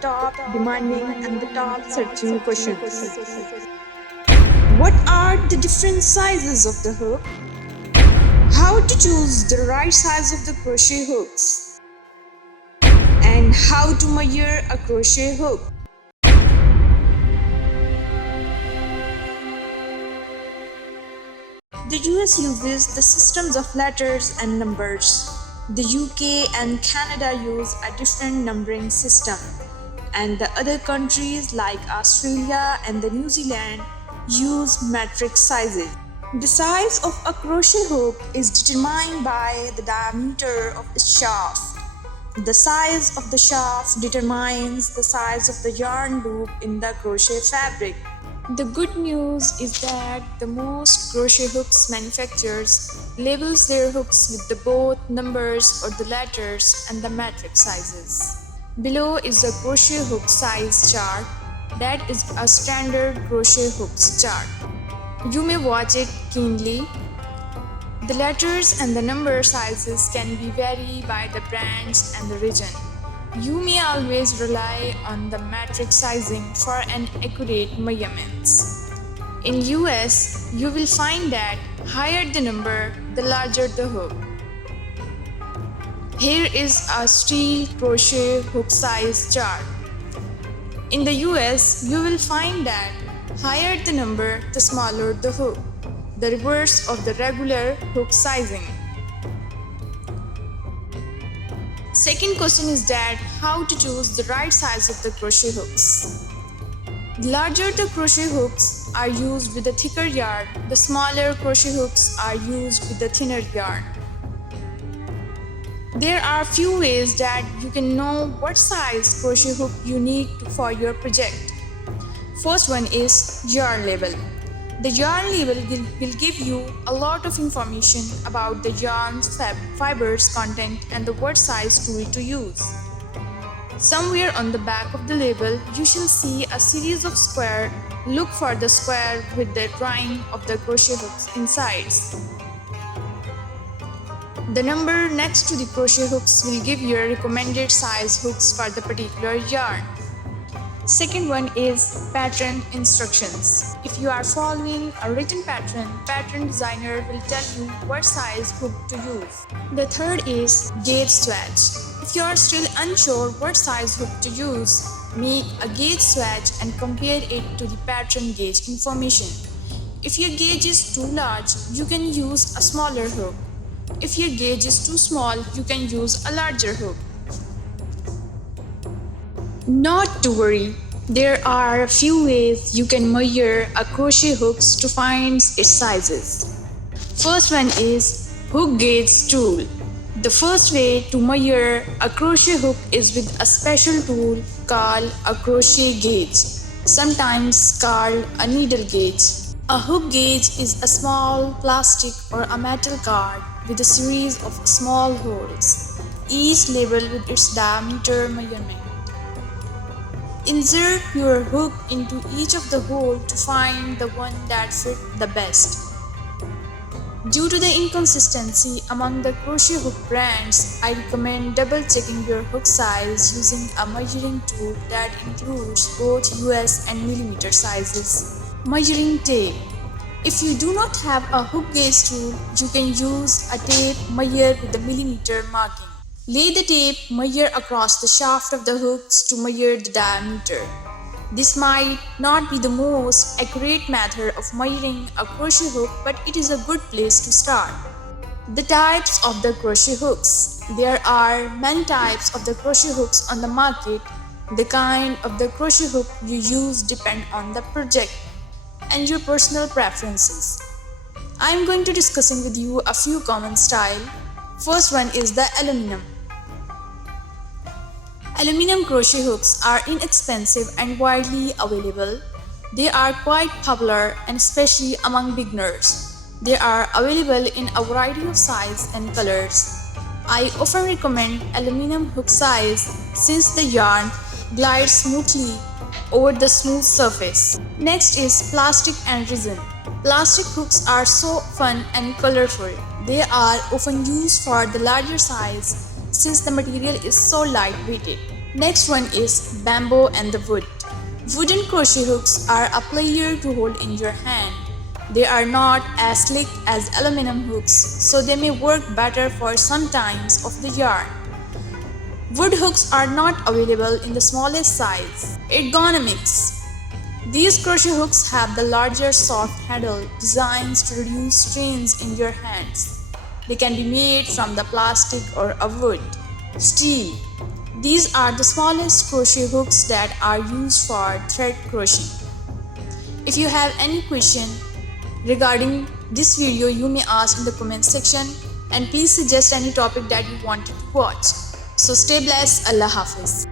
top demanding and the top searching questions. What are the different sizes of the hook? How to choose the right size of the crochet hooks? And how to measure a crochet hook? The US uses the systems of letters and numbers. The UK and Canada use a different numbering system, and the other countries like Australia and the New Zealand use metric sizes. The size of a crochet hook is determined by the diameter of its shaft. The size of the shaft determines the size of the yarn loop in the crochet fabric. The good news is that the most crochet hooks manufacturers labels their hooks with the both numbers or the letters and the metric sizes. Below is the crochet hook size chart. That is a standard crochet hooks chart. You may watch it keenly. The letters and the number sizes can be vary by the brands and the region. You may always rely on the metric sizing for an accurate measurements. In US, you will find that higher the number, the larger the hook. Here is a steel crochet hook size chart. In the US, you will find that higher the number, the smaller the hook, the reverse of the regular hook sizing. Second question is that how to choose the right size of the crochet hooks. The larger the crochet hooks are used with a thicker yarn, the smaller crochet hooks are used with a thinner yarn. There are few ways that you can know what size crochet hook you need for your project. First one is yarn label. The yarn label will give you a lot of information about the yarn's fibers content and the what size tool to use. Somewhere on the back of the label, you shall see a series of squares. Look for the square with the drawing of the crochet hooks inside. The number next to the crochet hooks will give you a recommended size hooks for the particular yarn. Second one is pattern instructions. If you are following a written pattern designer will tell you what size hook to use. The third is gauge swatch. If you are still unsure what size hook to use, make a gauge swatch and compare it to the pattern gauge information. If your gauge is too large, you can use a smaller hook. If your gauge is too small, you can use a larger hook. Not to worry, there are a few ways you can measure a crochet hooks to find its sizes. First one is hook gauge tool. The first way to measure a crochet hook is with a special tool called a crochet gauge, sometimes called a needle gauge. A hook gauge is a small plastic or a metal card with a series of small holes, each labeled with its diameter measurement. Insert your hook into each of the holes to find the one that fits the best. Due to the inconsistency among the crochet hook brands, I recommend double checking your hook size using a measuring tool that includes both US and millimeter sizes. Measuring tape. If you do not have a hook gauge tool, you can use a tape measure with the millimeter marking. Lay the tape measure across the shaft of the hooks to measure the diameter. This might not be the most accurate method of measuring a crochet hook, but it is a good place to start. The types of the crochet hooks. There are many types of the crochet hooks on the market. The kind of the crochet hook you use depend on the project and your personal preferences. I am going to discussing with you a few common style. First one is the aluminum. Aluminum crochet hooks are inexpensive and widely available. They are quite popular and especially among beginners. They are available in a variety of sizes and colors. I often recommend aluminum hook size since the yarn glides smoothly over the smooth surface. Next is plastic and resin. Plastic hooks are so fun and colorful. They are often used for the larger size since the material is so lightweighted. Next one is bamboo and the wood. Wooden crochet hooks are a pleasure to hold in your hand. They are not as slick as aluminum hooks, so they may work better for some times of the yarn. Wood hooks are not available in the smallest size. Ergonomics. These crochet hooks have the larger soft handle designs to reduce strains in your hands. They can be made from the plastic or a wood. Steel. These are the smallest crochet hooks that are used for thread crocheting. If you have any question regarding this video, you may ask in the comment section, and please suggest any topic that you want to watch. So stay blessed. Allah Hafiz.